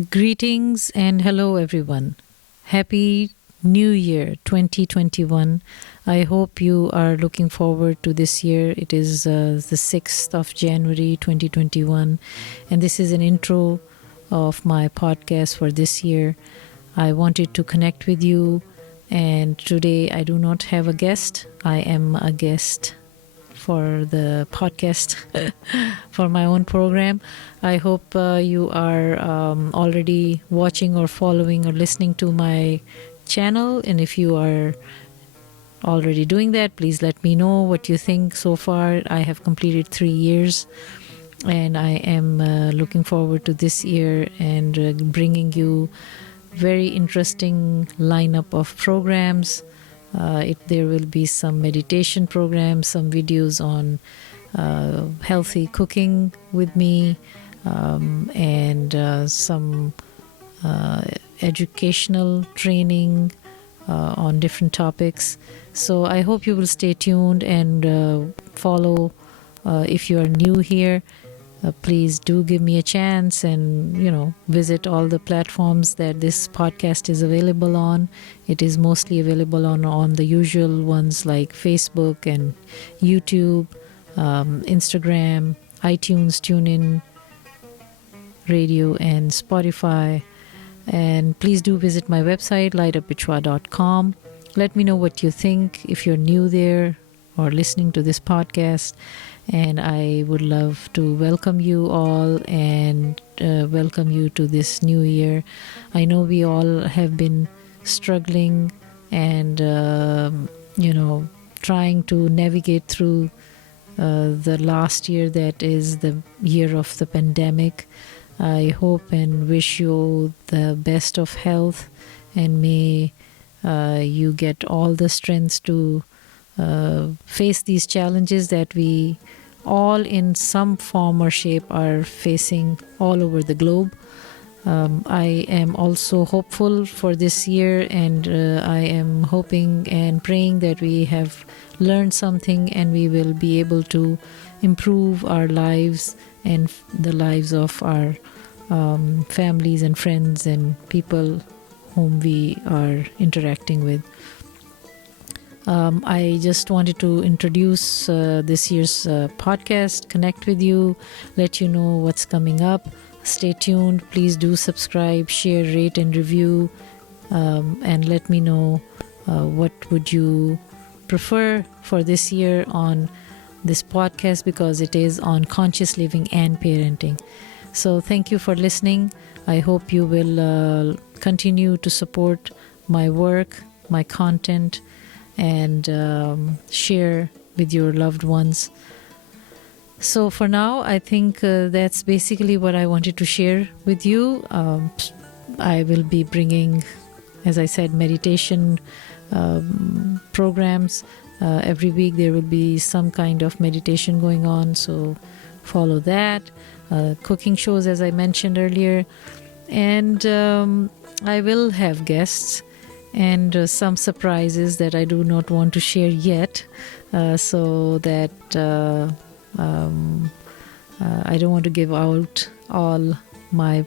Greetings and hello, everyone. Happy New Year 2021. I hope you are looking forward to this year. It is the 6th of January 2021, and this is an intro of my podcast for this year. I wanted to connect with you, and today I do not have a guest. I am a guest for the podcast for my own program. I hope you are already watching or following or listening to my channel, and if you are already doing that, please let me know what you think so far. I have completed 3 years, and I am looking forward to this year and bringing you very interesting lineup of programs. There will be some meditation programs, some videos on healthy cooking with me, and some educational training on different topics. So I hope you will stay tuned and follow. If you are new here, please do give me a chance and visit all the platforms that this podcast is available on. It is mostly available on the usual ones like Facebook and YouTube, Instagram, iTunes, TuneIn, Radio, and Spotify. And please do visit my website, LightupwithShua.com. Let me know what you think if you're new there or listening to this podcast. And I would love to welcome you all and welcome you to this new year. I know we all have been struggling and, trying to navigate through the last year that is the year of the pandemic. I hope and wish you the best of health, and may you get all the strength to face these challenges that we all in some form or shape are facing all over the globe. I am also hopeful for this year, and I am hoping and praying that we have learned something and we will be able to improve our lives and the lives of our families and friends and people whom we are interacting with. I just wanted to introduce this year's podcast, connect with you, let you know what's coming up. Stay tuned. Please do subscribe, share, rate, and review, and let me know what would you prefer for this year on this podcast, because it is on conscious living and parenting. So thank you for listening. I hope you will continue to support my work, my content, and share with your loved ones. So for now, I think that's basically what I wanted to share with you. I will be bringing, as I said, meditation programs. Every week there will be some kind of meditation going on, so follow that. Cooking shows, as I mentioned earlier. And I will have guests and some surprises that I do not want to share yet, so that I don't want to give out all my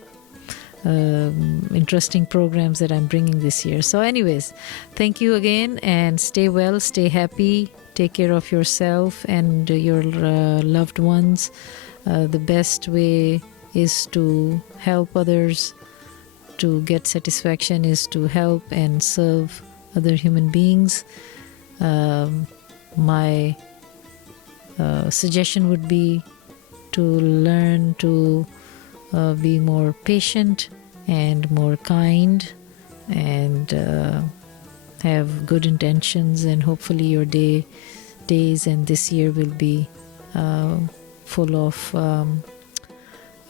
interesting programs that I'm bringing this year. So anyways, thank you again, and stay well, stay happy, take care of yourself and your loved ones. The best way is to help others. To get satisfaction is to help and serve other human beings. My suggestion would be to learn to be more patient and more kind, and have good intentions, and hopefully your days and this year will be full of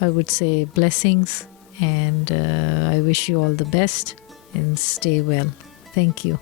I would say blessings, and I wish you all the best and stay well. Thank you.